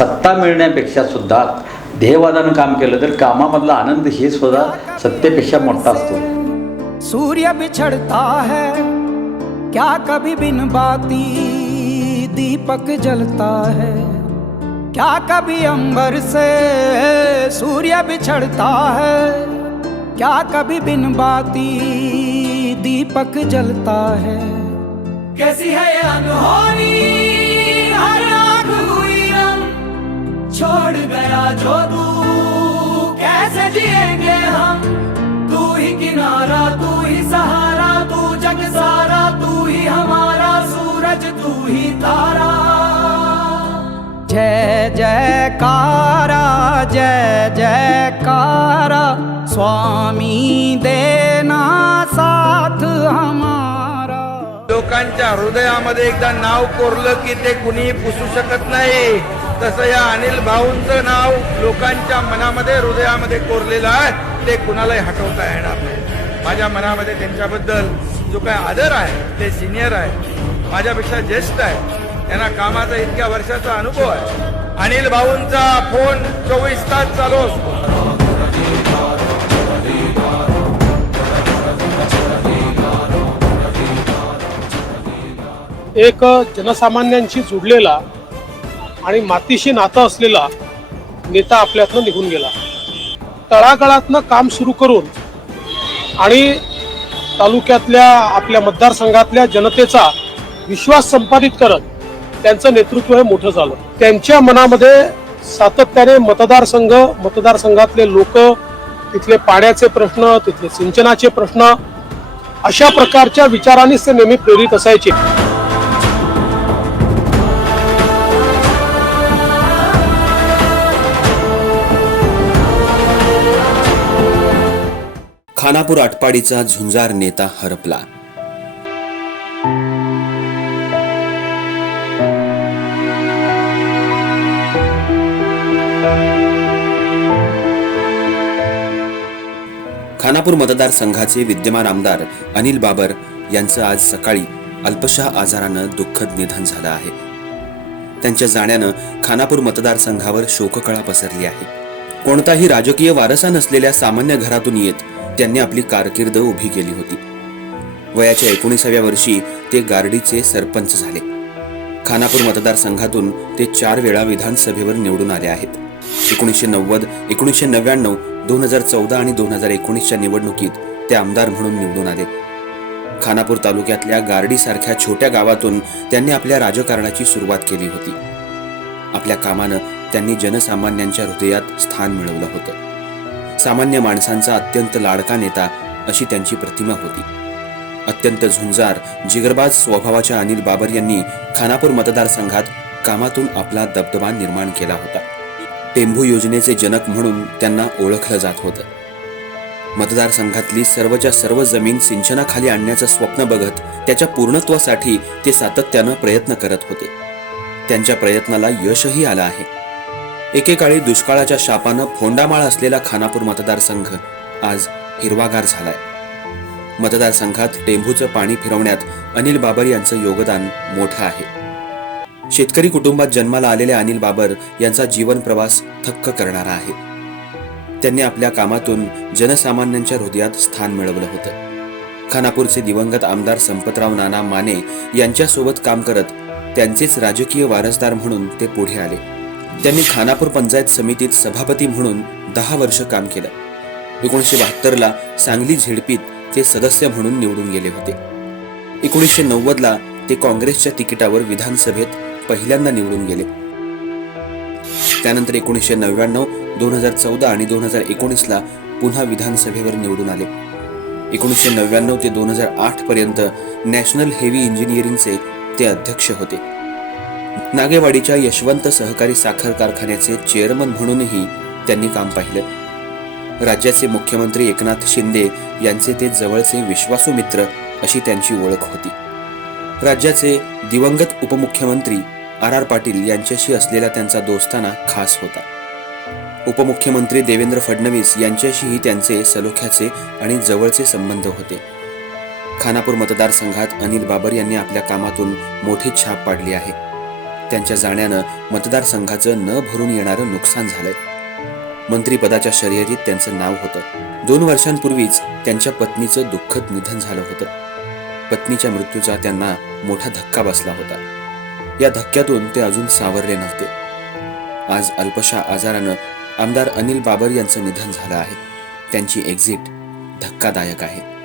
सत्ता मिळण्यापेक्षा सुद्धा ध्येयवादानं काम केलं तर कामामधला आनंद हे सुद्धा सत्तेपेक्षा मोठा असतो. सूर्य बिछड़ता है क्या कभी बिन बाती दीपक जलता है? क्या कभी अंबर से सूर्य बिछड़ता है क्या कभी बिन बाती दीपक जलता है? कैसी है अनहोनी हर आँख छोड़ गया जो तू। कैसे जिएंगे हम? तू ही किनारा तू ही सहारा तू जग सारा तू ही हमारा सूरज तू ही तारा। जय जयकारा जय जयकारा स्वामी देना साथ हमारा। लोकांच्या हृदयामध्ये एकदा नाव कोरलं की ते कुणीही पुसू शकत नाही. तसं या अनिल भाऊंचं नाव लोकांच्या मनामध्ये हृदयामध्ये कोरलेलं आहे. ते कुणालाही हटवता येणार नाही. माझ्या मनामध्ये त्यांच्याबद्दल जो काय आदर आहे ते सिनियर आहे माझ्यापेक्षा ज्येष्ठ आहे त्यांना कामाचा इतक्या वर्षाचा अनुभव आहे. अनिल भाऊंचा फोन चोवीस तास चालू असतो. एक जनसामान्यांशी जुडलेला आणि मातीशी नातं असलेला नेता आपल्यातनं निघून गेला. तळागाळातनं काम सुरू करून आणि तालुक्यातल्या आपल्या मतदारसंघातल्या जनतेचा विश्वास संपादित करत त्यांचं नेतृत्व हे मोठं झालं. त्यांच्या मनामध्ये सातत्याने मतदारसंघ मतदारसंघातले लोक तिथले पाण्याचे प्रश्न तिथले सिंचनाचे प्रश्न अशा प्रकारच्या विचारांनीच ते नेहमी प्रेरित असायचे. खानापूर आटपाडीचा झुंजार नेता हरपला. खानापूर मतदारसंघाचे विद्यमान आमदार अनिल बाबर यांचं आज सकाळी अल्पशा आजारानं दुःखद निधन झालं आहे. त्यांच्या जाण्यानं खानापूर मतदारसंघावर शोककळा पसरली आहे. कोणताही राजकीय वारसा नसलेल्या सामान्य घरातून येत त्यांनी आपली कारकीर्द उभी केली होती. वयाच्या एकोणीसाव्या वर्षी ते गार्डीचे सरपंच झाले. खानापूर मतदारसंघातून ते चार वेळा विधानसभेवर निवडून आले आहेत. एकोणीसशे नव्वद एकोणीसशे नव्याण्णव दोन हजार चौदा आणि दोन हजार एकोणीसच्या निवडणुकीत ते आमदार म्हणून निवडून आले. खानापूर तालुक्यातल्या गार्डीसारख्या छोट्या गावातून त्यांनी आपल्या राजकारणाची सुरुवात केली होती. आपल्या कामानं त्यांनी जनसामान्यांच्या हृदयात स्थान मिळवलं होतं. सामान्य माणसांचा अत्यंत लाडका नेता अशी त्यांची प्रतिमा होती. अत्यंत झुंजार जिगरबाज स्वभावाच्या अनिल बाबर यांनी खानापूर मतदारसंघात कामातून आपला दबदबा निर्माण केला होता. टेंभू योजनेचे जनक म्हणून त्यांना ओळखलं जात होतं. मतदारसंघातली सर्वच्या सर्व जमीन सिंचनाखाली आणण्याचं स्वप्न बघत त्याच्या पूर्णत्वासाठी ते सातत्यानं प्रयत्न करत होते. त्यांच्या प्रयत्नाला यशही आलं आहे. एकेकाळी दुष्काळाच्या शापानं फोंडामाळ असलेला खानापूर मतदारसंघ आज हिरवागार झालाय. मतदारसंघात टेंभूचं पाणी फिरवण्यात अनिल बाबर यांचं योगदान मोठं आहे. शेतकरी कुटुंबात जन्माला आलेल्या अनिल बाबर यांचा जीवन प्रवास थक्क करणारा आहे. त्यांनी आपल्या कामातून जनसामान्यांच्या हृदयात स्थान मिळवलं होतं. खानापूरचे दिवंगत आमदार संपतराव नाना माने यांच्यासोबत काम करत त्यांचेच राजकीय वारसदार म्हणून ते पुढे आले. त्यांनी खानापूर पंचायत समितीत सभापती म्हणून दहा वर्ष काम केलं. एकोणीसशे बहात्तरला सांगली झेडपीत ते सदस्य म्हणून निवडून गेले होते. एकोणीसशे नव्वदला ते काँग्रेसच्या तिकिटावर विधानसभेत पहिल्यांदा निवडून गेले. त्यानंतर एकोणीसशे नव्याण्णव दोन हजार चौदा आणि दोन हजार एकोणीसला पुन्हा विधानसभेवर निवडून आले. एकोणीसशे नव्याण्णव ते दोन हजार आठपर्यंत नॅशनल हेवी इंजिनिअरिंगचे ते अध्यक्ष होते. नागेवाडीच्या यशवंत सहकारी साखर कारखान्याचे चेअरमन म्हणूनही त्यांनी काम पाहिलं. राज्याचे मुख्यमंत्री एकनाथ शिंदे यांचे ते जवळचे विश्वासू मित्र अशी त्यांची ओळख होती. राज्याचे दिवंगत उपमुख्यमंत्री आर आर पाटील यांच्याशी असलेला त्यांचा दोस्ताना खास होता. उपमुख्यमंत्री देवेंद्र फडणवीस यांच्याशीही त्यांचे सलोख्याचे आणि जवळचे संबंध होते. खानापूर मतदारसंघात अनिल बाबर यांनी आपल्या कामातून मोठी छाप पाडली आहे. त्यांच्या जाण्यानं मतदारसंघाचं न भरून येणारं नुकसान झालंय. मंत्रीपदाच्या शर्यतीत त्यांचं नाव होतं. दोन वर्षांपूर्वीच त्यांच्या पत्नीचं दुःखद निधन झालं होतं. पत्नीच्या मृत्यूचा त्यांना मोठा धक्का बसला होता. या धक्क्यातून ते अजून सावरले नव्हते. आज अल्पशा आजारानं आमदार अनिल बाबर यांचं निधन झालं आहे. त्यांची एक्झिट धक्कादायक आहे.